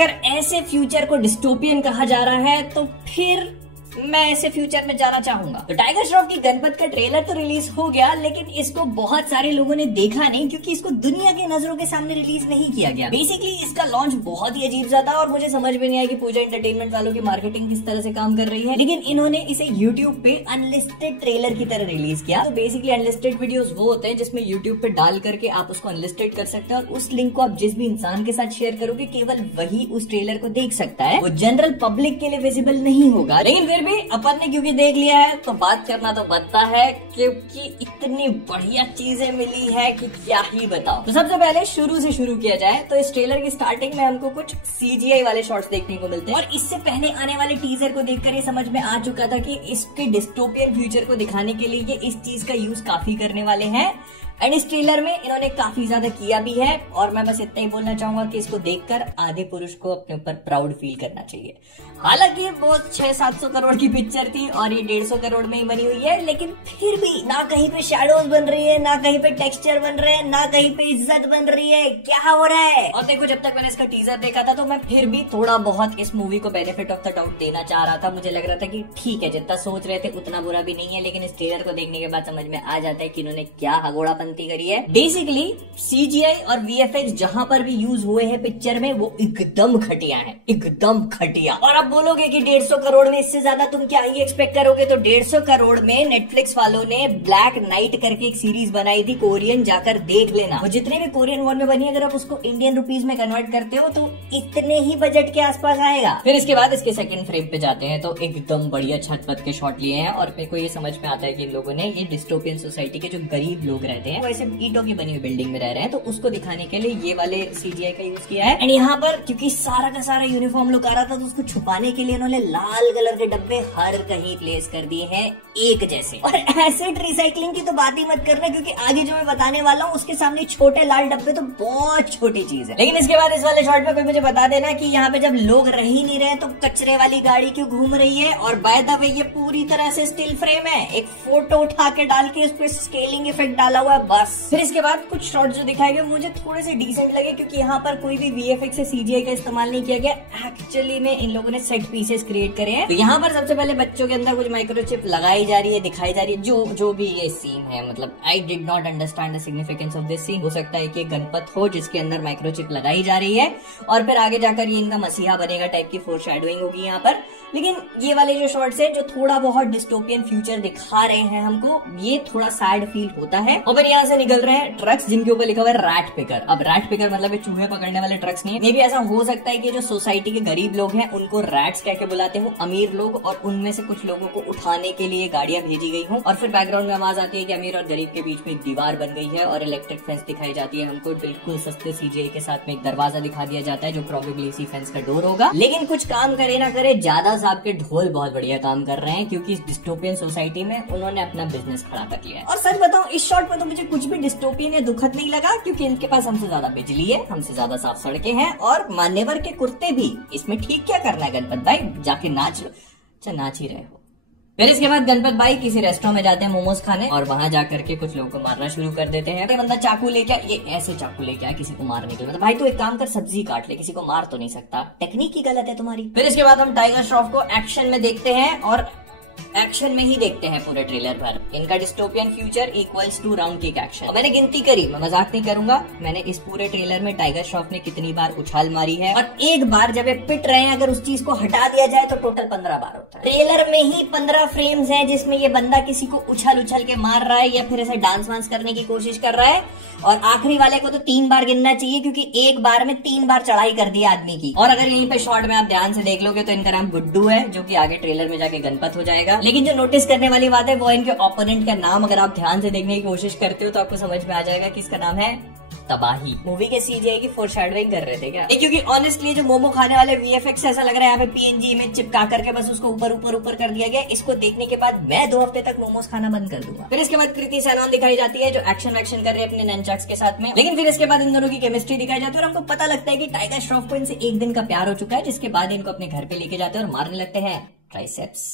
अगर ऐसे फ्यूचर को डिस्टोपियन कहा जा रहा है तो फिर मैं ऐसे फ्यूचर में जाना चाहूंगा। तो टाइगर श्रॉफ की गणपत का ट्रेलर तो रिलीज हो गया, लेकिन इसको बहुत सारे लोगों ने देखा नहीं क्योंकि इसको दुनिया की नजरों के सामने रिलीज नहीं किया गया। बेसिकली इसका लॉन्च बहुत ही अजीब सा था और मुझे समझ में नहीं आया कि पूजा एंटरटेनमेंट वालों की मार्केटिंग किस तरह से काम कर रही है, लेकिन इन्होंने इसे यूट्यूब पे अनलिस्टेड ट्रेलर की तरह रिलीज किया। तो बेसिकली अनलिस्टेड वीडियोस वो होते हैं जिसमें यूट्यूब पे डाल करके आप उसको अनलिस्टेड कर सकते हैं और उस लिंक को आप जिस भी इंसान के साथ शेयर करोगे केवल वही उस ट्रेलर को देख सकता है, वो जनरल पब्लिक के लिए विजिबल नहीं होगा। लेकिन फिर भी अपन ने क्योंकि देख लिया है तो बात करना तो बनता है, क्योंकि इतनी बढ़िया चीजें मिली है कि क्या ही बताओ। तो सबसे पहले शुरू से शुरू किया जाए तो इस ट्रेलर की स्टार्टिंग में हमको कुछ CGI वाले शॉट्स देखने को मिलते हैं और इससे पहले आने वाले टीजर को देखकर ये समझ में आ चुका था कि इसके डिस्टोपियन फ्यूचर को दिखाने के लिए ये इस चीज का यूज काफी करने वाले हैं। एंड इस ट्रेलर में इन्होंने काफी ज्यादा किया भी है और मैं बस इतना ही बोलना चाहूंगा कि इसको देखकर आधे पुरुष को अपने ऊपर प्राउड फील करना चाहिए। हालांकि ये बहुत 600-700 करोड़ की पिक्चर थी और ये 150 करोड़ में ही बनी हुई है, लेकिन फिर भी ना कहीं पे शैडोज बन रही है, ना कहीं पे टेक्सचर बन रहे हैं, ना कहीं पे इज्जत बन रही है। क्या हो रहा है? और देखो, जब तक मैंने इसका टीजर देखा था तो मैं फिर भी थोड़ा बहुत इस मूवी को बेनिफिट ऑफ द डाउट देना चाह रहा था। मुझे लग रहा था कि ठीक है, जितना सोच रहे थे उतना बुरा भी नहीं है, लेकिन इस ट्रेलर को देखने के बाद समझ में आ जाता है कि इन्होंने क्या हगोड़ापंती करी है। बेसिकली CGI और VFX जहां पर भी यूज हुए हैं पिक्चर में वो एकदम घटिया है, एकदम घटिया। और अब बोलोगे कि 150 करोड़ में इससे ज्यादा तुम क्या ही एक्सपेक्ट करोगे, तो 150 करोड़ में नेटफ्लिक्स वालों ने ब्लैक नाइट करके एक सीरीज बनाई थी कोरियन, जाकर देख लेना। वो जितने भी कोरियन वॉर में बनी, अगर आप उसको इंडियन रुपीज में कन्वर्ट करते हो तो इतने ही बजट के आसपास आएगा। फिर इसके बाद इसके सेकंड फ्रेम पे जाते हैं तो एकदम बढ़िया छत पत के शॉट लिए हैं और मेरे को ये समझ में आता है कि इन लोगों ने ये डिस्टोपियन सोसाइटी के जो गरीब लोग रहते हैं वो ऐसे ईंटों की बनी हुई बिल्डिंग में रह रहे हैं, तो उसको दिखाने के लिए ये वाले CGI का यूज किया है। एंड यहाँ पर क्योंकि सारा का सारा यूनिफॉर्म लुक आ रहा था तो उसको छुपाने के लिए उन्होंने लाल कलर के डब्बे हर कहीं प्लेस कर दिए हैं एक जैसे। और एसिड रिसाइकलिंग की तो बात ही मत करना, क्योंकि आगे जो मैं बताने वाला हूँ उसके सामने छोटे लाल डब्बे तो बहुत छोटी चीज है। लेकिन इसके बाद इस वाले शॉट में कोई मुझे बता देना कि यहाँ पे जब लोग रह ही नहीं रहे तो कचरे वाली गाड़ी क्यों घूम रही है। और बाय द वे ये पूरी तरह से स्टिल फ्रेम है, एक फोटो उठा के डाल के उस पर स्केलिंग इफेक्ट डाला हुआ है बस। फिर इसके बाद कुछ शॉट जो दिखाए गए मुझे थोड़े से डिसेंट लगे, क्योंकि यहाँ पर कोई भी VFX से CGI का इस्तेमाल नहीं किया गया। एक्चुअली में इन लोगों ने सेट पीसेस क्रिएट करे हैं। तो यहाँ पर सबसे पहले बच्चों के अंदर कुछ माइक्रोचिप लगाई जा रही है, दिखाई जा रही है। जो भी ये सीन है, मतलब I did not understand the significance of this scene. हो सकता है कि गणपत हो जिसके अंदर माइक्रोचिप लगाई जा रही है और फिर आगे जाकर ये इनका मसीहा बनेगा टाइप की फोरशैडोइंग होगी यहाँ पर। लेकिन ये वाले जो शॉट्स है जो थोड़ा बहुत डिस्टोपियन फ्यूचर दिखा रहे हैं हमको, ये थोड़ा सैड फील होता है। और फिर यहाँ से निकल रहे हैं ट्रक्स जिनके ऊपर लिखा हुआ है रैट पिकर। अब रैट पिकर मतलब चूहे पकड़ने वाले ट्रक्स नहीं है, मे भी ऐसा हो सकता है कि जो सोसाइटी के गरीब लोग हैं उनको रैट्स कह के बुलाते हो अमीर लोग, और उनमें से कुछ लोगों को उठाने के लिए गाड़ियां भेजी गई हों। और फिर बैकग्राउंड में आवाज आती है कि अमीर और गरीब के बीच में एक दीवार बन गई है और इलेक्ट्रिक फेंस दिखाई जाती है हमको। बिल्कुल सस्ते CGI के साथ में एक दरवाजा दिखा दिया जाता है जो प्रोबेबली इसी फेंस का डोर होगा। लेकिन कुछ काम करे ना करे, ज्यादा साहब के ढोल बहुत बढ़िया काम कर रहे हैं, क्योंकि इस डिस्टोपियन सोसाइटी में उन्होंने अपना बिजनेस खड़ा कर लिया है। और सच बताऊं, इस शॉट में तो मुझे कुछ भी डिस्टोपियन या दुखद नहीं लगा, क्योंकि इनके पास हमसे ज्यादा बिजली है, हमसे ज्यादा साफ सड़कें हैं और मान्यवर के कुर्ते भी। इसमें ठीक क्या करना है गणपत भाई, जाके नाच लो। अच्छा, नाच ही रहे हो। फिर इसके बाद गणपत भाई किसी रेस्टोरेंट में जाते हैं मोमोज खाने और वहां जाकर के कुछ लोगों को मारना शुरू कर देते हैं। बंदा चाकू लेके, ये ऐसे चाकू लेके आया किसी को मारने के लिए। मतलब भाई तू एक काम कर, सब्जी काट ले, किसी को मार तो नहीं सकता। टेक्निक ही गलत है तुम्हारी। फिर इसके बाद हम टाइगर श्रॉफ को एक्शन में देखते हैं और एक्शन में ही देखते हैं पूरे ट्रेलर भर। इनका dystopian future equals to round kick action. मैंने गिनती करी, मैं मजाक नहीं करूंगा, मैंने इस पूरे ट्रेलर में टाइगर श्रॉफ ने कितनी बार उछाल मारी है, और एक बार जब ये पिट रहे हैं अगर उस चीज को हटा दिया जाए तो टोटल 15 बार होता है। ट्रेलर में ही 15 फ्रेम्स हैं जिसमें ये बंदा किसी को उछल उछल के मार रहा है या फिर ऐसे डांस वांस करने की कोशिश कर रहा है। और आखिरी वाले को तो 3 बार गिनना चाहिए, क्योंकि एक बार में 3 बार चढ़ाई कर दी आदमी की। और अगर यहीं पे शॉट में आप ध्यान से देख लोगे तो इनका नाम गुड्डू है, जो कि आगे ट्रेलर में जाके गणपत हो जाएगा। लेकिन जो नोटिस करने वाली बात है वो इनके ओपोनेंट का नाम अगर आप ध्यान से देखने की कोशिश करते हो तो आपको समझ में आ जाएगा कि इसका नाम है तबाही। मूवी के CGI की फोरशैडोइंग कर रहे थे क्या? क्योंकि ऑनेस्टली जो मोमो खाने वाले VFX ऐसा लग रहा है यहाँ पे PNG इमेज चिपका करके बस उसको ऊपर ऊपर ऊपर कर दिया गया। इसको देखने के बाद मैं 2 हफ्ते तक मोमोज खाना बंद कर दूंगा। फिर इसके बाद कृति सैनन दिखाई जाती है जो एक्शन वैक्शन कर रही है अपने ननचक्स के साथ में। लेकिन फिर इसके बाद इन दोनों की केमिस्ट्री दिखाई जाती है और हमको पता लगता है कि टाइगर श्रॉफ को इनसे एक दिन का प्यार हो चुका है, जिसके बाद इनको अपने घर पे लेके जाते हैं और मारने लगते हैं ट्राइसेप्स।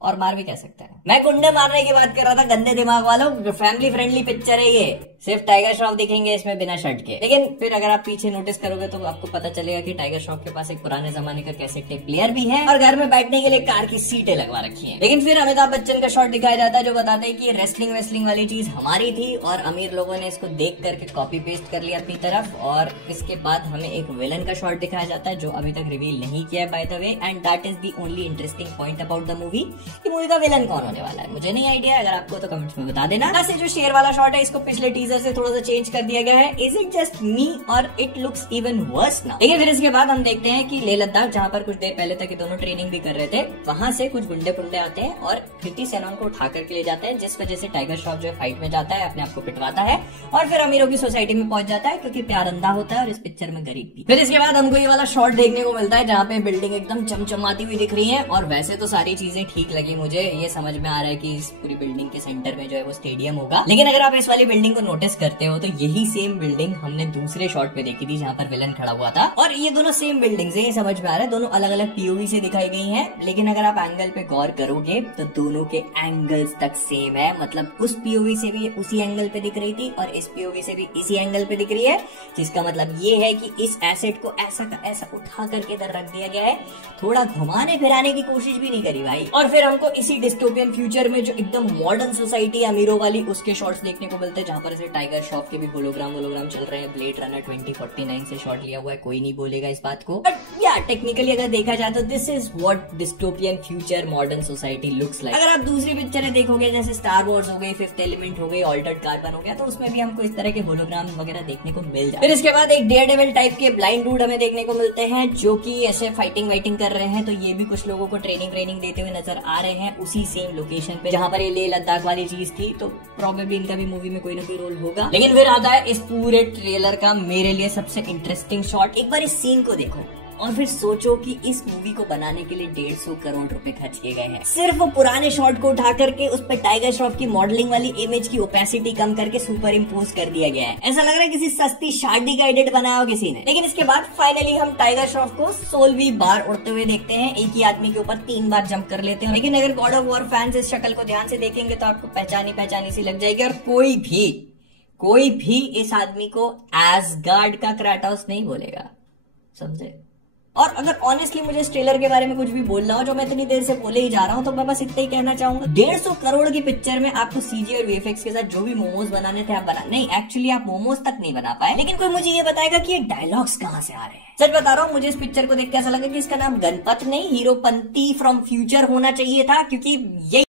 और मार भी कह सकते हैं। मैं गुंडे मारने की बात कर रहा था, गंदे दिमाग वालों। फैमिली फ्रेंडली पिक्चर है ये, सिर्फ टाइगर श्रॉफ दिखेंगे इसमें बिना शर्ट के। लेकिन फिर अगर आप पीछे नोटिस करोगे तो आपको पता चलेगा कि टाइगर श्रॉफ के पास एक पुराने जमाने का कैसेट टेप प्लेयर भी है और घर में बैठने के लिए कार की सीटें लगवा रखी हैं। लेकिन फिर अमिताभ बच्चन का शॉट दिखाया जाता है जो बताते हैं कि रेसलिंग वेस्लिंग वाली चीज हमारी थी और अमीर लोगों ने इसको देख करके कॉपी पेस्ट कर लिया अपनी तरफ। और इसके बाद हमें एक विलन का शॉट दिखाया जाता है जो अभी तक रिवील नहीं किया है by the way, and that is the only interesting point about the movie कि मूवी का विलन कौन होने वाला है। मुझे नहीं आइडिया, अगर आपको तो कमेंट्स में बता देना। वैसे जो शेर वाला शॉट है इसको पिछले टीजर से थोड़ा सा चेंज कर दिया गया है। इज इट जस्ट मी और it looks even worse now. लेकिन फिर इसके बाद हम देखते हैं कि लेह लद्दाख, जहाँ पर कुछ देर पहले तक ये दोनों ट्रेनिंग भी कर रहे थे, वहां से कुछ गुंडे पुंडे आते हैं और कृति सेनन को उठा करके ले जाते हैं, जिस वजह से टाइगर श्रॉफ जो है फाइट में जाता है, अपने आप को पिटवाता है और फिर अमीरों की सोसाइटी में पहुंच जाता है क्योंकि प्यार अंधा होता है और इस पिक्चर में गरीब भी। फिर इसके बाद हमको ये वाला शॉट देखने को मिलता है जहाँ पे बिल्डिंग एकदम चमचमाती हुई दिख रही है। और वैसे तो सारी चीजें ठीक लगी मुझे, ये समझ में आ रहा है कि इस पूरी बिल्डिंग के सेंटर में जो है वो स्टेडियम होगा। लेकिन अगर आप इस वाली बिल्डिंग को नोटिस करते हो तो यही सेम बिल्डिंग हमने दूसरे शॉट पे देखी थी जहाँ पर विलन खड़ा हुआ था। और ये दोनों सेम बिल्डिंग्स हैं, ये समझ में आ रहा है, दोनों अलग अलग पीओवी से दिखाई गई हैं। लेकिन अगर आप एंगल पे गौर करोगे तो दोनों के एंगल्स तक सेम है। मतलब उस पीओवी से भी उसी एंगल पे दिख रही थी और इस पीओवी से भी इसी एंगल पे दिख रही है, जिसका मतलब ये है कि इस एसेट को ऐसा का ऐसा उठा करके इधर रख दिया गया है, थोड़ा घुमाने फिराने की कोशिश भी नहीं करी भाई। और फिर हमको इसी डिस्टोपियन फ्यूचर में जो एकदम मॉडर्न सोसाइटी अमीरों वाली, उसके शॉट्स देखने को मिलते हैं जहाँ पर टाइगर श्रॉफ के भी होलोग्राम चल रहे हैं। ब्लेड रनर 2049 से शॉट लिया हुआ है, कोई नहीं बोलेगा इस बात को। बट या टेक्निकली अगर देखा जाए तो this is what dystopian future modern society looks like. अगर आप दूसरी पिक्चरें देखोगे जैसे स्टार वॉर्स हो गई, फिफ्थ एलिमेंट हो गई, ऑल्टर्ड कार्बन हो गया, तो उसमें भी हमको इस तरह के होलोग्राम वगैरह देखने को मिल जाए। फिर इसके बाद एक डेयरडेविल टाइप के ब्लाइंड डूड हमें देखने को मिलते हैं जो कि ऐसे फाइटिंग वाइटिंग कर रहे हैं। तो ये भी कुछ लोगों को ट्रेनिंग देते हुए नजर आ रहे हैं उसी सेम लोकेशन पे जहाँ पर ये लेह लद्दाख वाली चीज थी। तो प्रोबेबली इनका भी मूवी में कोई ना कोई रोल होगा। लेकिन फिर आता है इस पूरे ट्रेलर का मेरे लिए सबसे इंटरेस्टिंग शॉट। एक बार इस सीन को देखो और फिर सोचो कि इस मूवी को बनाने के लिए 150 करोड़ रुपए खर्च किए गए हैं। सिर्फ वो पुराने शॉट को उठा करके उस पर टाइगर श्रॉफ की मॉडलिंग वाली इमेज की ओपेसिटी कम करके सुपर इम्पोज कर दिया गया है। ऐसा लग रहा है किसी सस्ती शादी का एडिट बनाया हो किसी ने। लेकिन इसके बाद फाइनली हम टाइगर श्रॉफ को 16वीं बार उड़ते हुए देखते हैं। एक ही आदमी के ऊपर 3 बार जंप कर लेते हैं। लेकिन अगर गॉड ऑफ वॉर फैंस इस शक्ल को ध्यान से देखेंगे तो आपको पहचानी सी लग जाएगी। और कोई भी इस आदमी को एसगार्ड का क्राटोस नहीं बोलेगा, समझे। और अगर ऑनेस्टली मुझे इस ट्रेलर के बारे में कुछ भी बोलना हो, जो मैं इतनी देर से बोले ही जा रहा हूं, तो मैं बस इतना ही कहना चाहूंगा। 150 करोड़ की पिक्चर में आपको सीजी और वीएफएक्स के साथ जो भी मोमोज बनाने थे आप बना, नहीं एक्चुअली आप मोमोज तक नहीं बना पाए। लेकिन कोई मुझे ये बताएगा कि ये डायलॉग्स कहाँ से आ रहे हैं। सच बता रहा हूँ, मुझे इस पिक्चर को देख के ऐसा लगा कि इसका नाम गणपत नहीं हीरोपंती फ्रॉम फ्यूचर होना चाहिए था, क्योंकि ये